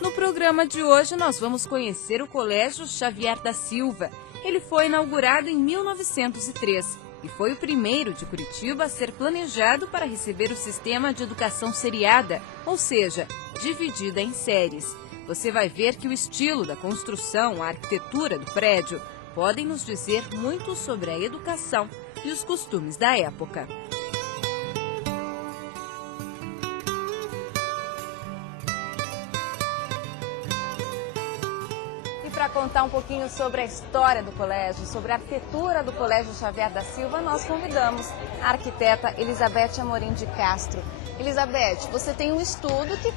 No programa de hoje, nós vamos conhecer o Colégio Xavier da Silva. Ele foi inaugurado em 1903 e foi o primeiro de Curitiba a ser planejado para receber o sistema de educação seriada, ou seja, dividida em séries. Você vai ver que o estilo da construção, a arquitetura do prédio, podem nos dizer muito sobre a educação e os costumes da época. Para contar um pouquinho sobre a história do colégio, sobre a arquitetura do Colégio Xavier da Silva, nós convidamos a arquiteta Elizabeth Amorim de Castro. Elizabeth, você tem um estudo que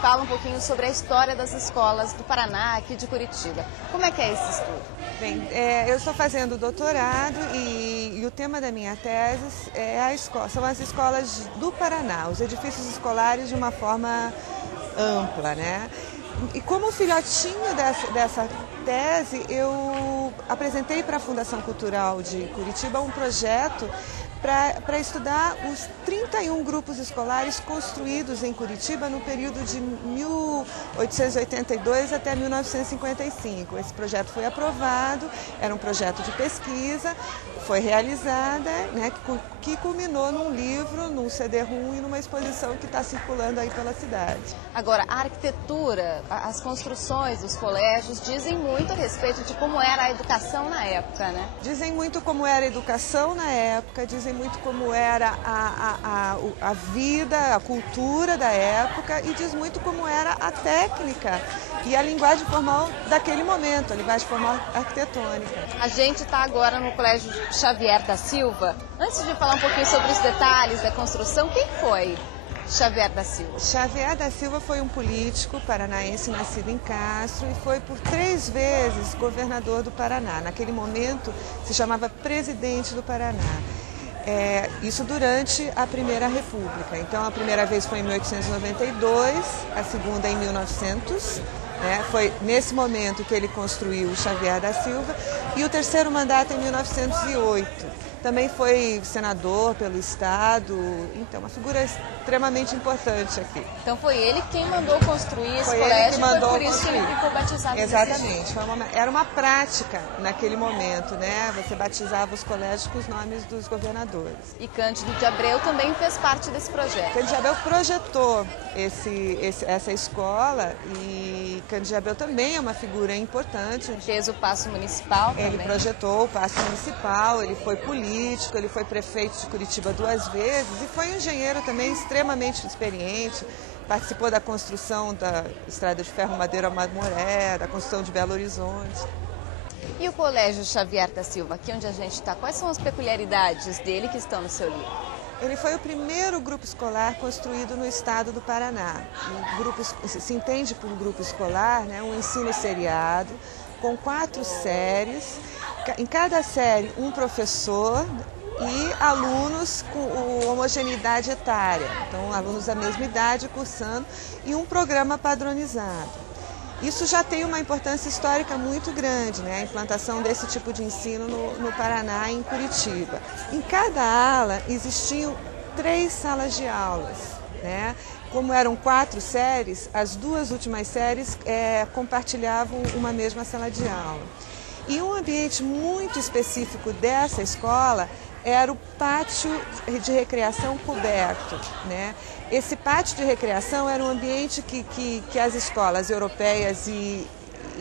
fala um pouquinho sobre a história das escolas do Paraná, aqui de Curitiba. Como é que é esse estudo? Bem, eu estou fazendo doutorado e o tema da minha tese são as escolas do Paraná, os edifícios escolares de uma forma ampla, né? E como filhotinho dessa tese, eu apresentei para a Fundação Cultural de Curitiba um projeto para estudar os 31 grupos escolares construídos em Curitiba no período de 1882 até 1955. Esse projeto foi aprovado, era um projeto de pesquisa, foi realizada, né, que culminou num livro, num CD-ROM e numa exposição que está circulando aí pela cidade. Agora, a arquitetura, as construções dos colégios dizem muito a respeito de como era a educação na época, né? Dizem muito como era a educação na época, dizem muito como era a vida, a cultura da época e diz muito como era a técnica e a linguagem formal daquele momento, a linguagem formal arquitetônica. A gente está agora no Colégio Xavier da Silva. Antes de falar um pouquinho sobre os detalhes da construção, quem foi Xavier da Silva? Xavier da Silva foi um político paranaense nascido em Castro e foi por 3 vezes governador do Paraná. Naquele momento se chamava presidente do Paraná. Isso durante a Primeira República. Então a primeira vez foi em 1892, a segunda em 1900. Foi nesse momento que ele construiu o Xavier da Silva e o terceiro mandato em 1908. Também foi senador pelo Estado, então uma figura extremamente importante aqui. Então foi ele quem mandou construir esse colégio, ele que mandou por isso que ele ficou batizado. Exatamente, era uma prática naquele momento, né? Você batizava os colégios com os nomes dos governadores. E Cândido de Abreu também fez parte desse projeto. Cândido de Abreu projetou essa escola e Cândido de Abreu também é uma figura importante. Fez o Paço Municipal também. Ele projetou o Paço Municipal, ele foi político, ele foi prefeito de Curitiba 2 vezes e foi um engenheiro também extremamente experiente. Participou da construção da Estrada de Ferro Madeira Mamoré, da construção de Belo Horizonte. E o Colégio Xavier da Silva, aqui onde a gente está, quais são as peculiaridades dele que estão no seu livro? Ele foi o primeiro grupo escolar construído no estado do Paraná. Se entende por grupo escolar, né, um ensino seriado, com 4 séries. Em cada série, um professor e alunos com homogeneidade etária. Então, alunos da mesma idade cursando e um programa padronizado. Isso já tem uma importância histórica muito grande, né? A implantação desse tipo de ensino no Paraná e em Curitiba. Em cada ala existiam 3 salas de aulas, né? Como eram 4 séries, as 2 últimas séries compartilhavam uma mesma sala de aula. E um ambiente muito específico dessa escola era o pátio de recreação coberto, né? Esse pátio de recreação era um ambiente que as escolas europeias e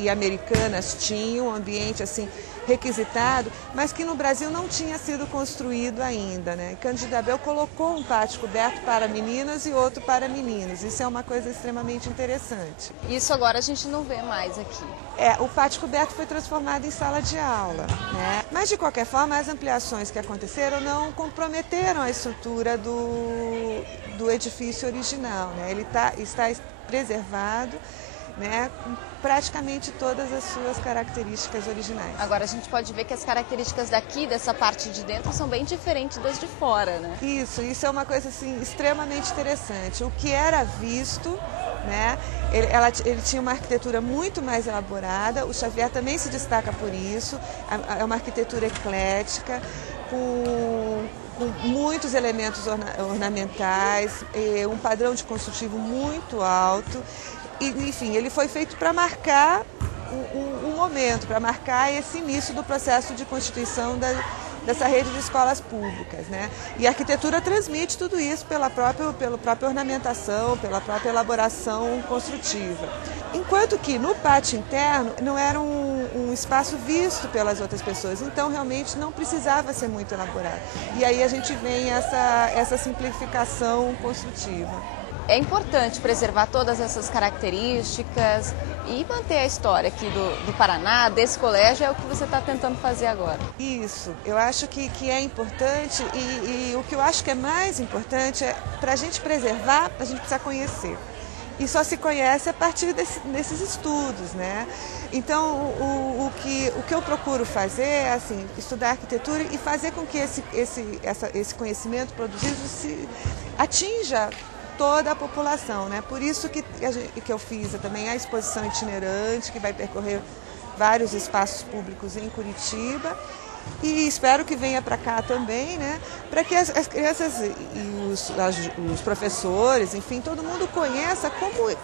americanas tinham, um ambiente assim requisitado, mas que no Brasil não tinha sido construído ainda, né? Cândido de Abreu colocou um pátio coberto para meninas e outro para meninos. Isso é uma coisa extremamente interessante. Isso agora a gente não vê mais aqui. O pátio coberto foi transformado em sala de aula, né? Mas de qualquer forma, as ampliações que aconteceram não comprometeram a estrutura do edifício original, né? Ele está preservado, né, com praticamente todas as suas características originais. Agora a gente pode ver que as características daqui, dessa parte de dentro, são bem diferentes das de fora, né? Isso é uma coisa assim extremamente interessante. O que era visto né? Ele tinha uma arquitetura muito mais elaborada, o Xavier também se destaca por isso, é uma arquitetura eclética, com muitos elementos ornamentais, um padrão de construtivo muito alto, e, enfim, ele foi feito para marcar um momento, para marcar esse início do processo de constituição dessa rede de escolas públicas, né? E a arquitetura transmite tudo isso pela própria ornamentação, pela própria elaboração construtiva. Enquanto que no pátio interno não era um espaço visto pelas outras pessoas, então realmente não precisava ser muito elaborado. E aí a gente vem essa simplificação construtiva. É importante preservar todas essas características e manter a história aqui do Paraná, desse colégio, é o que você está tentando fazer agora. Isso, eu acho que é importante e o que eu acho que é mais importante é, para a gente preservar, a gente precisa conhecer. E só se conhece a partir desses estudos, né? Então, o que eu procuro fazer é, assim, estudar arquitetura e fazer com que esse conhecimento produzido atinja toda a população, né? Por isso que eu fiz também a exposição itinerante, que vai percorrer vários espaços públicos em Curitiba, e espero que venha para cá também, né? Para que as crianças e os professores, enfim, todo mundo conheça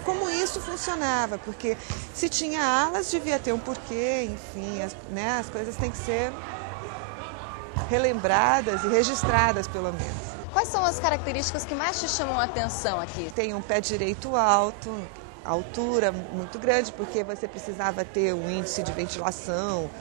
como isso funcionava, porque se tinha alas, devia ter um porquê, enfim, né? As coisas têm que ser relembradas e registradas, pelo menos. Quais são as características que mais te chamam a atenção aqui? Tem um pé direito alto, altura muito grande, porque você precisava ter um índice de ventilação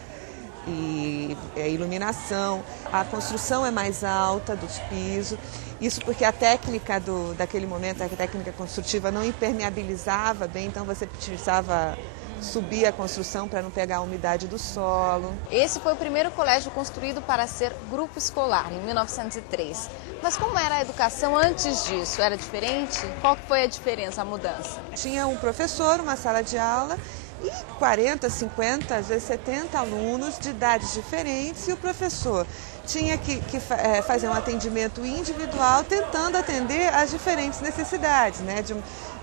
e iluminação. A construção é mais alta dos pisos, isso porque a técnica daquele momento, a técnica construtiva não impermeabilizava bem, então você precisava subir a construção para não pegar a umidade do solo. Esse foi o primeiro colégio construído para ser grupo escolar, em 1903. Mas como era a educação antes disso? Era diferente? Qual foi a diferença, a mudança? Tinha um professor, uma sala de aula e 40, 50, às vezes 70 alunos de idades diferentes, e o professor tinha que fazer um atendimento individual, tentando atender às diferentes necessidades, né, de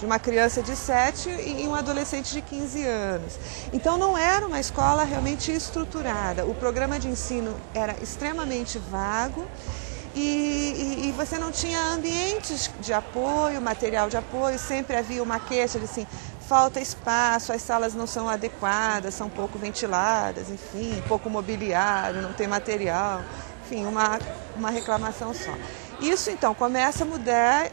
uma criança de 7 e um adolescente de 15 anos. Então não era uma escola realmente estruturada, o programa de ensino era extremamente vago, e você não tinha ambientes de apoio, material de apoio, sempre havia uma queixa de assim, falta espaço, as salas não são adequadas, são pouco ventiladas, enfim, pouco mobiliário, não tem material, enfim, uma reclamação só. Isso então começa a mudar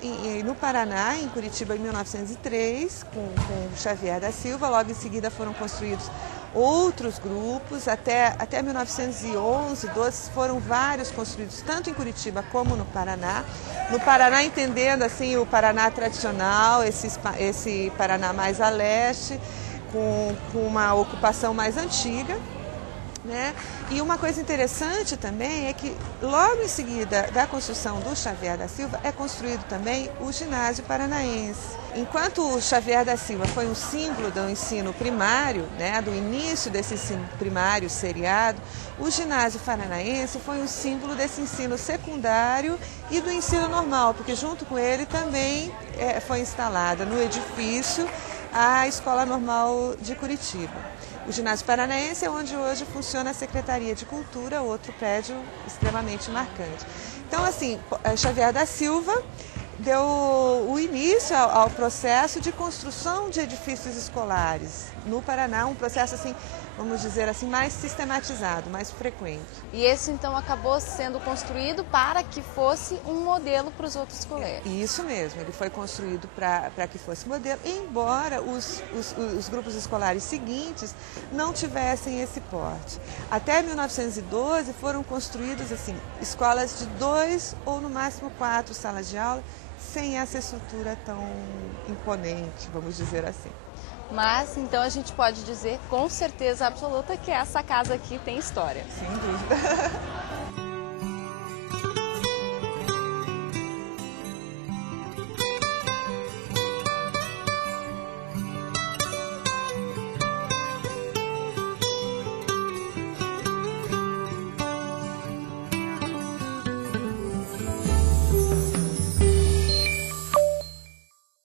no Paraná, em Curitiba, em 1903, com Xavier da Silva. Logo em seguida foram construídos outros grupos, até 1911, 12, foram vários construídos, tanto em Curitiba como no Paraná. No Paraná, entendendo assim o Paraná tradicional, esse Paraná mais a leste, com uma ocupação mais antiga, né? E uma coisa interessante também é que logo em seguida da construção do Xavier da Silva é construído também o ginásio paranaense. Enquanto o Xavier da Silva foi um símbolo do ensino primário, né, do início desse ensino primário seriado, o ginásio paranaense foi um símbolo desse ensino secundário e do ensino normal, porque junto com ele também foi instalada no edifício a Escola Normal de Curitiba. O ginásio paranaense é onde hoje funciona a Secretaria de Cultura, outro prédio extremamente marcante. Então, assim, Xavier da Silva deu o início ao processo de construção de edifícios escolares no Paraná, um processo, assim, vamos dizer assim, mais sistematizado, mais frequente. E esse, então, acabou sendo construído para que fosse um modelo para os outros colégios. Isso mesmo, ele foi construído para que fosse modelo, embora os grupos escolares seguintes não tivessem esse porte. Até 1912 foram construídas, assim, escolas de 2 ou no máximo 4 salas de aula, sem essa estrutura tão imponente, vamos dizer assim. Mas, então, a gente pode dizer com certeza absoluta que essa casa aqui tem história. Sem dúvida.